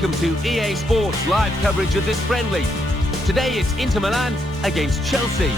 welcome to EA Sports live coverage of this friendly. Today it's Inter Milan against Chelsea.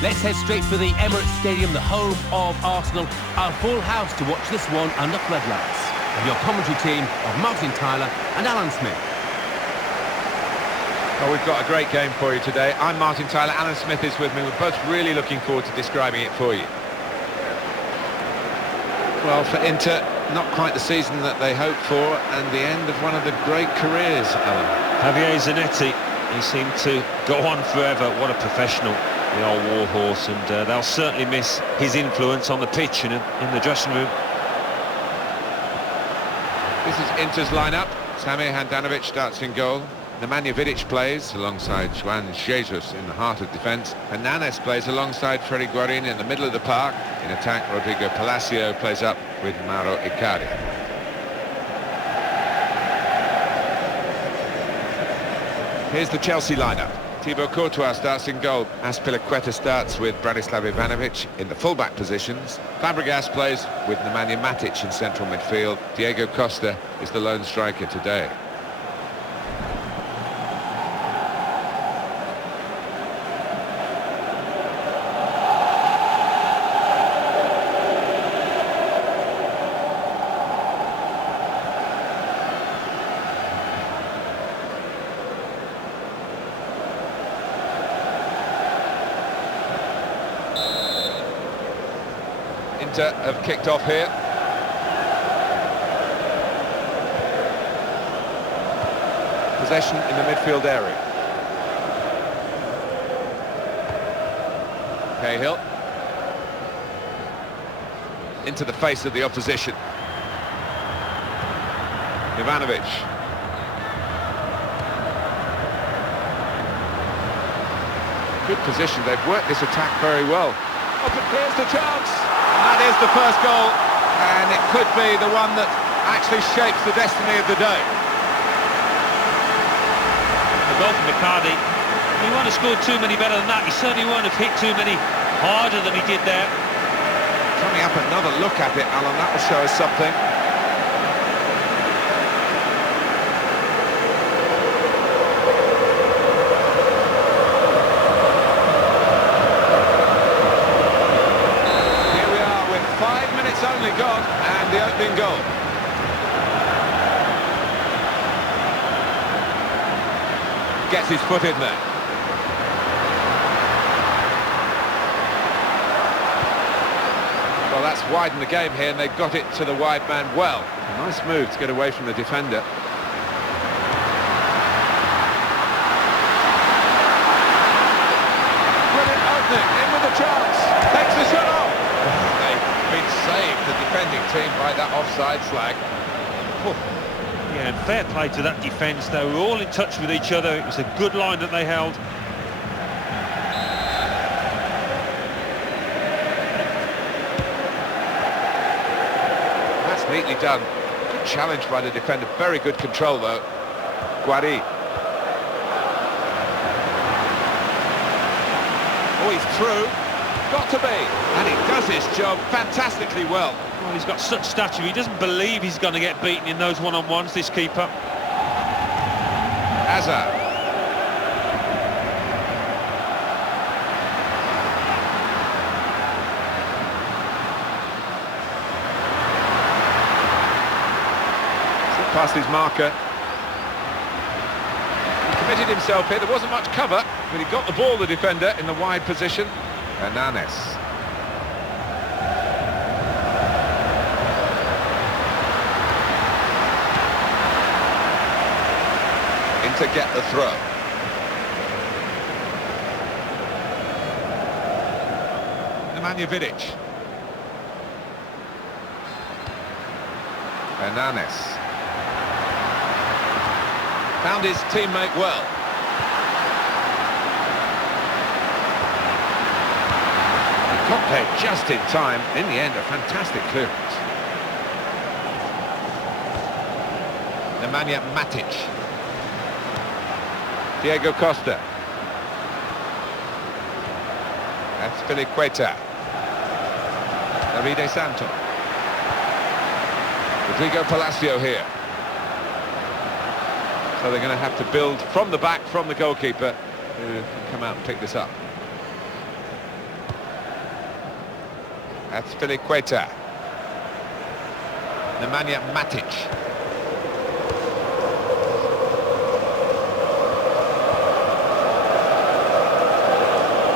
Let's head straight for the Emirates Stadium, the home of Arsenal. A full house to watch this one under floodlights. And your commentary team of Martin Tyler and Alan Smith. Well, we've got a great game for you today. I'm Martin Tyler, Alan Smith is with me. We're both really looking forward to describing it for you. Well, for Inter, not quite the season that they hoped for, and the end of one of the great careers, Alan. Javier Zanetti, he seemed to go on forever. What a professional, the old warhorse, and they'll certainly miss his influence on the pitch and in the dressing room. This is Inter's lineup. Samir Handanovic starts in goal. Nemanja Vidic plays alongside Juan Jesus in the heart of defence. Hernanes plays alongside Freddy Guarin in the middle of the park. In attack, Rodrigo Palacio plays up with Mauro Icardi. Here's the Chelsea lineup. Thibaut Courtois starts in goal. Azpilicueta starts with Branislav Ivanovic in the fullback positions. Fabregas plays with Nemanja Matic in central midfield. Diego Costa is the lone striker today. Inter have kicked off here. Possession in the midfield area. Cahill. Into the face of the opposition. Ivanovic. Good position, they've worked this attack very well. Up and here's the chance! That is the first goal, and it could be the one that actually shapes the destiny of the day. The goal from Icardi. He won't have scored too many better than that. He certainly won't have hit too many harder than he did there. Coming up another look at it, Alan, that will show us something. Only gone, and the opening goal. Gets his foot in there. Well, that's widened the game here, and they've got it to the wide man well. A nice move to get away from the defender. Brilliant opening, in with a chance. Takes the shot off. Saved the defending team by that offside flag. Yeah, and fair play to that defence. They were all in touch with each other. It was a good line that they held. That's neatly done. Good challenge by the defender. Very good control though. Guarin. Oh, he's through. Got to be, and he does his job fantastically well. Well, he's got such stature, he doesn't believe he's going to get beaten in those one-on-ones, this keeper. Hazard. So past his marker. He committed himself here, there wasn't much cover, but he got the ball, the defender, in the wide position. Hernanes. In to get the throw. Nemanja Vidic. Hernanes. Found his teammate well. Got there just in time. In the end, a fantastic clearance. Nemanja Matic. Diego Costa. Azpilicueta. Davide Santo. Rodrigo Palacio here. So they're going to have to build from the back, from the goalkeeper, who can come out and pick this up. That's Filiqueta. Nemanja Matic.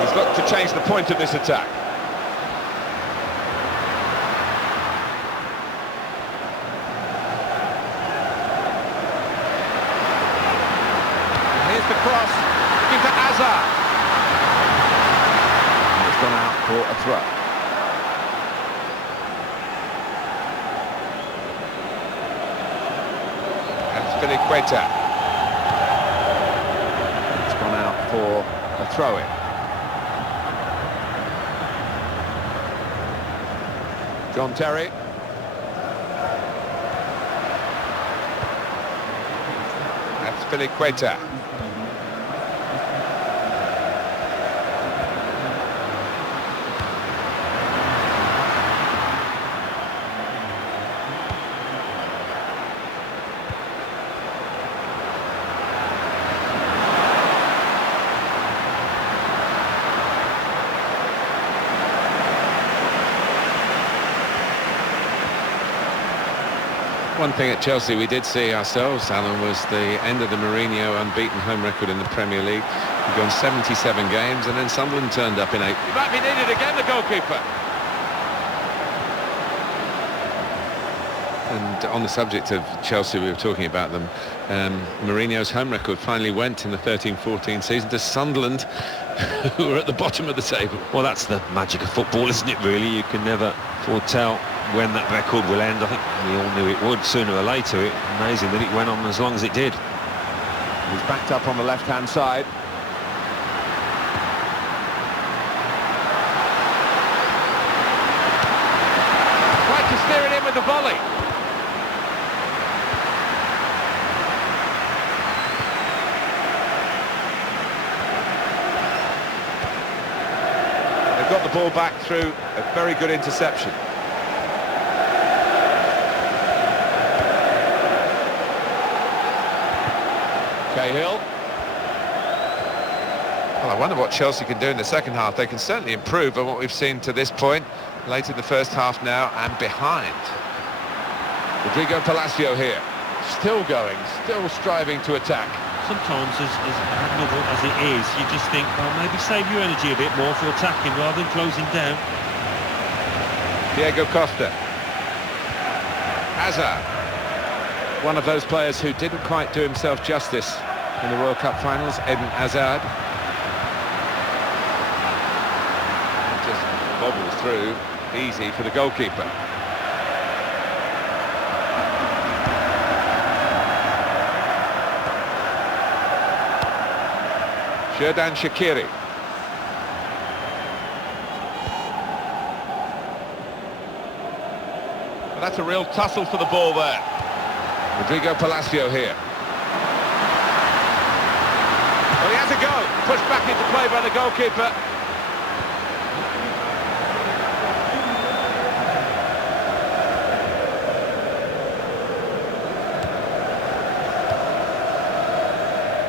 He's looked to change the point of this attack. Here's the cross, looking for Hazard. It's gone out for a throw. Filiqueta. It's gone out for a throw-in. John Terry. That's Filiqueta. One thing at Chelsea we did see ourselves, Alan, was the end of the Mourinho unbeaten home record in the Premier League. We've gone 77 games and then Sunderland turned up in 8. He might be needed again, the goalkeeper. And on the subject of Chelsea, we were talking about them. Mourinho's home record finally went in the 13-14 season to Sunderland, who were at the bottom of the table. Well, that's the magic of football, isn't it, really? You can never foretell when that record will end. I think we all knew it would sooner or later. It's amazing that it went on as long as it did. He's backed up on the left-hand side. Tried to steer it in with the volley. They've got the ball back through a very good interception. Cahill. Well, I wonder what Chelsea can do in the second half. They can certainly improve on what we've seen to this point. Late in the first half now and behind. Rodrigo Palacio here. Still going, still striving to attack. Sometimes, as admirable as it is, you just think, well, maybe save your energy a bit more for attacking rather than closing down. Diego Costa. Hazard. One of those players who didn't quite do himself justice in the World Cup finals, Eden Hazard. Just bobbles through, easy for the goalkeeper. Xherdan Shaqiri. Well, that's a real tussle for the ball there. Rodrigo Palacio here. Well, he has a go. Pushed back into play by the goalkeeper.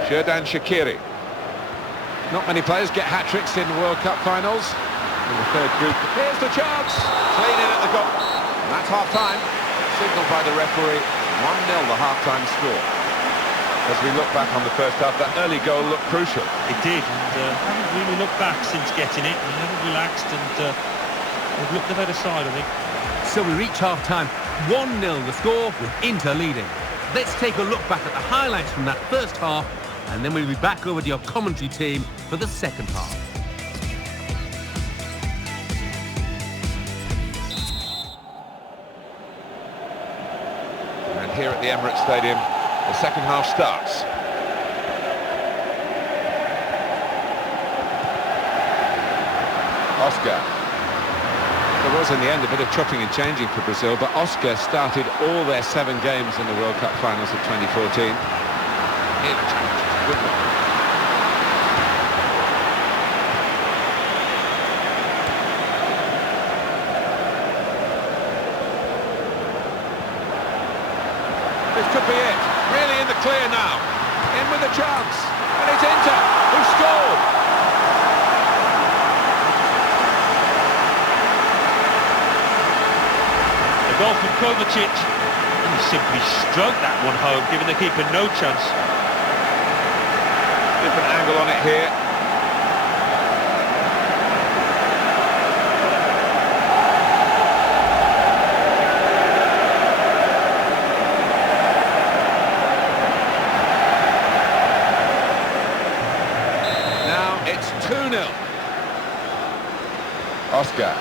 Xherdan Shaqiri. Not many players get hat-tricks in World Cup finals. In the third group. Here's the chance. Clean in at the goal. And that's half-time. Signalled by the referee. 1-0 the half-time score. As we look back on the first half, that early goal looked crucial. It did, and haven't really looked back since getting it. We haven't relaxed, and we've looked the better side, I think. So we reach half-time. 1-0 the score, with Inter leading. Let's take a look back at the highlights from that first half, and then we'll be back over to your commentary team for the second half. And here at the Emirates Stadium, the second half starts. Oscar. There was in the end a bit of chopping and changing for Brazil, but Oscar started all their 7 games in the World Cup finals of 2014. Here the challenge. Good one. This could be it. Really in the clear now. In with a chance. And it's Inter who scored. The goal from Kovacic. He simply stroked that one home, giving the keeper no chance. Different angle on it here. Now it's 2-0. Oscar.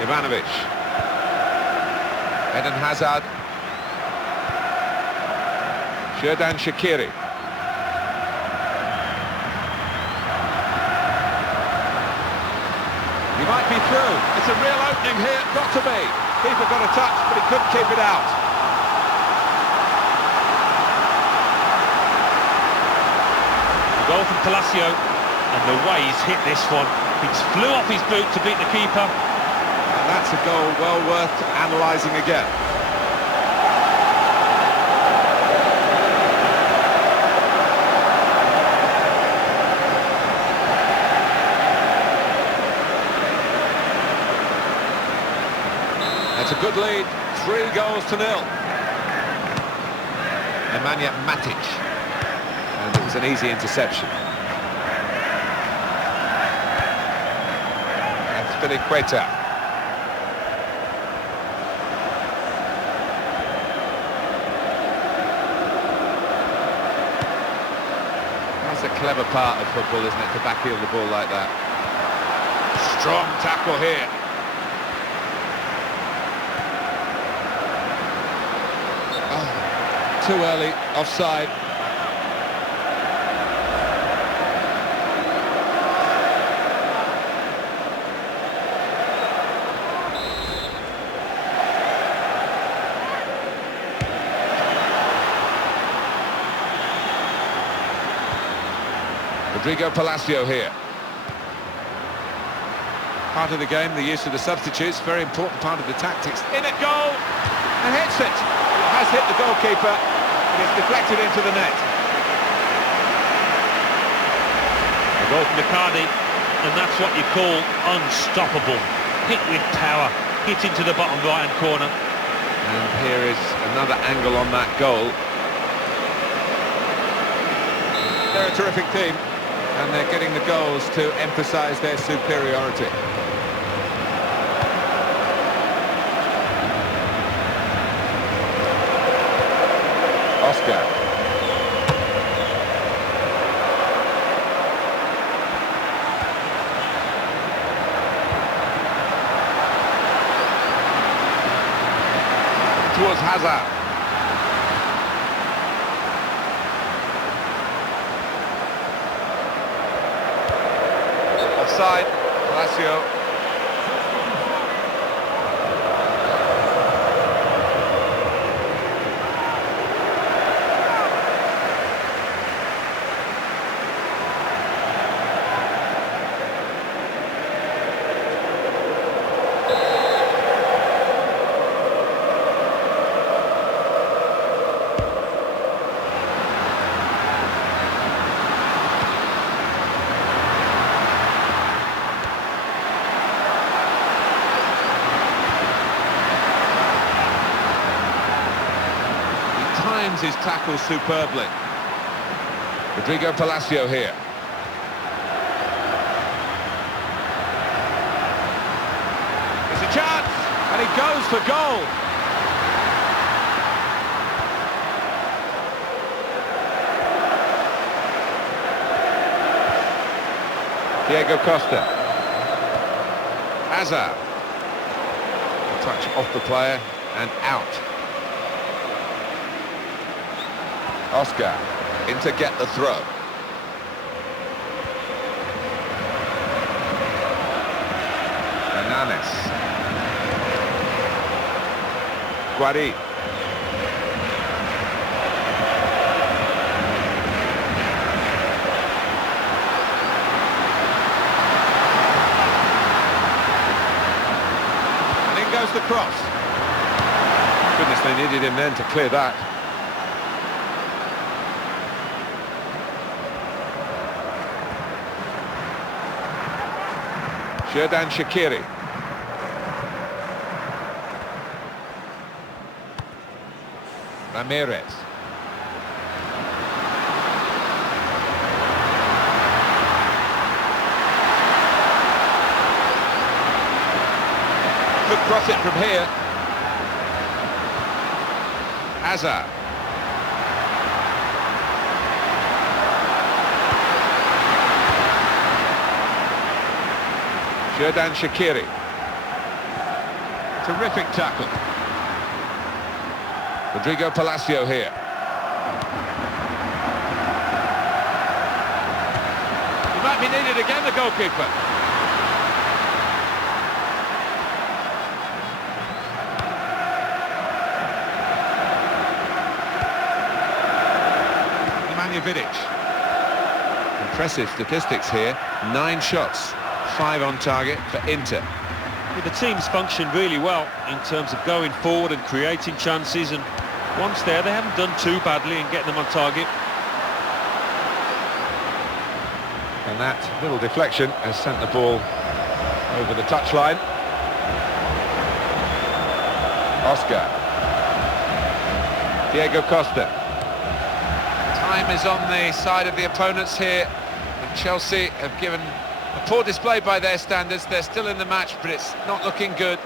Ivanovic. Eden Hazard. Xherdan Shaqiri. He might be through. It's a real opening here, got to be. Keeper got a touch, but he couldn't keep it out. The goal from Palacio, and the way he's hit this one. He flew off his boot to beat the keeper. And that's a goal well worth analysing again. That's a good lead, 3-0. Nemanja Matic. And it was an easy interception. That's Filiqueta. That's a clever part of football, isn't it, to backheel the ball like that. Strong tackle here. Oh, too early, offside. Rodrigo Palacio here. Part of the game, the use of the substitutes, very important part of the tactics. In at goal, and hits it. It has hit the goalkeeper, and it's deflected into the net. A goal from Icardi, and that's what you call unstoppable. Hit with power, hit into the bottom right-hand corner. And here is another angle on that goal. They're a terrific team, and they're getting the goals to emphasise their superiority. Oscar. Towards Hazard. Offside, Palacio. Times his tackle superbly. Rodrigo Palacio here. There's a chance, and he goes for goal. Diego Costa. Hazard. A touch off the player and out. Oscar in to get the throw. Hernanes. Guari. And in goes the cross. Goodness, they needed him then to clear that. Xherdan Shaqiri. Ramirez. Could cross it from here. Hazard. Xherdan Shaqiri. Terrific tackle. Rodrigo Palacio here. He might be needed again, the goalkeeper. Vidic. Impressive statistics here. 9 shots, 5 on target for Inter. Well, the team's functioned really well in terms of going forward and creating chances, and once there, they haven't done too badly in getting them on target. And that little deflection has sent the ball over the touchline. Oscar. Diego Costa. Time is on the side of the opponents here, and Chelsea have given a poor display by their standards. They're still in the match, but it's not looking good.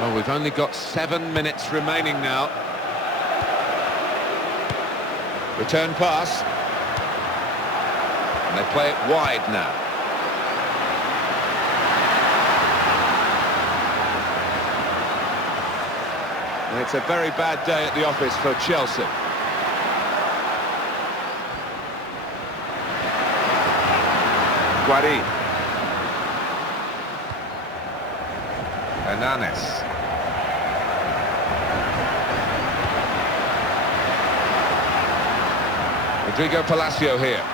Well, we've only got 7 minutes remaining now. Return pass. And they play it wide now. And it's a very bad day at the office for Chelsea. Guarín. Hernanes. Rodrigo Palacio here.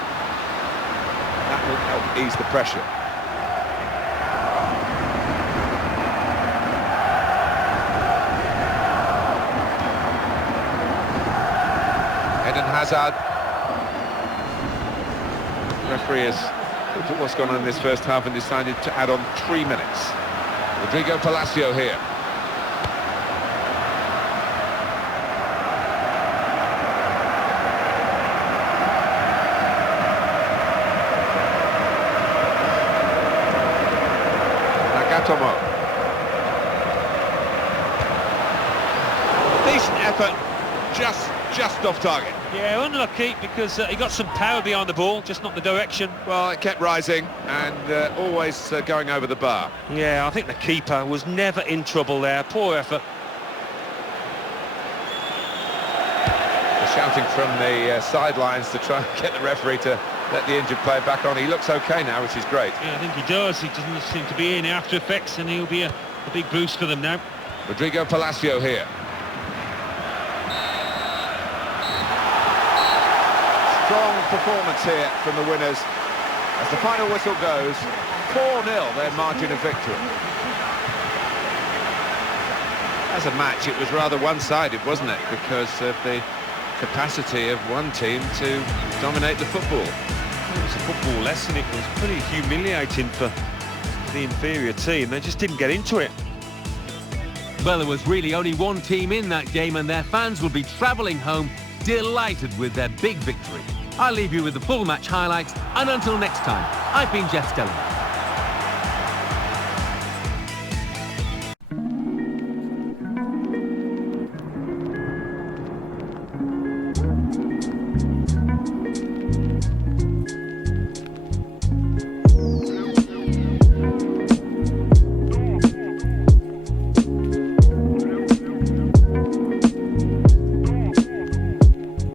That will help ease the pressure. Eden Hazard. Referee has looked at what's gone on in this first half and decided to add on 3 minutes. Rodrigo Palacio here. Nagatomo. Decent effort, just off target. Yeah, unlucky because he got some power behind the ball, just not the direction. Well, it kept rising and always going over the bar. Yeah, I think the keeper was never in trouble there. Poor effort. They're shouting from the sidelines to try and get the referee to let the injured player back on. He looks okay now, which is great. Yeah, I think he does. He doesn't seem to be any after effects, and he'll be a big boost for them now. Rodrigo Palacio here. Strong performance here from the winners. As the final whistle goes, 4-0 their margin of victory. As a match, it was rather one-sided, wasn't it? Because of the capacity of one team to dominate the football. It was a football lesson. It was pretty humiliating for the inferior team. They just didn't get into it. Well, there was really only one team in that game, and their fans will be travelling home delighted with their big victory. I'll leave you with the full match highlights, and until next time, I've been Jeff Stelling.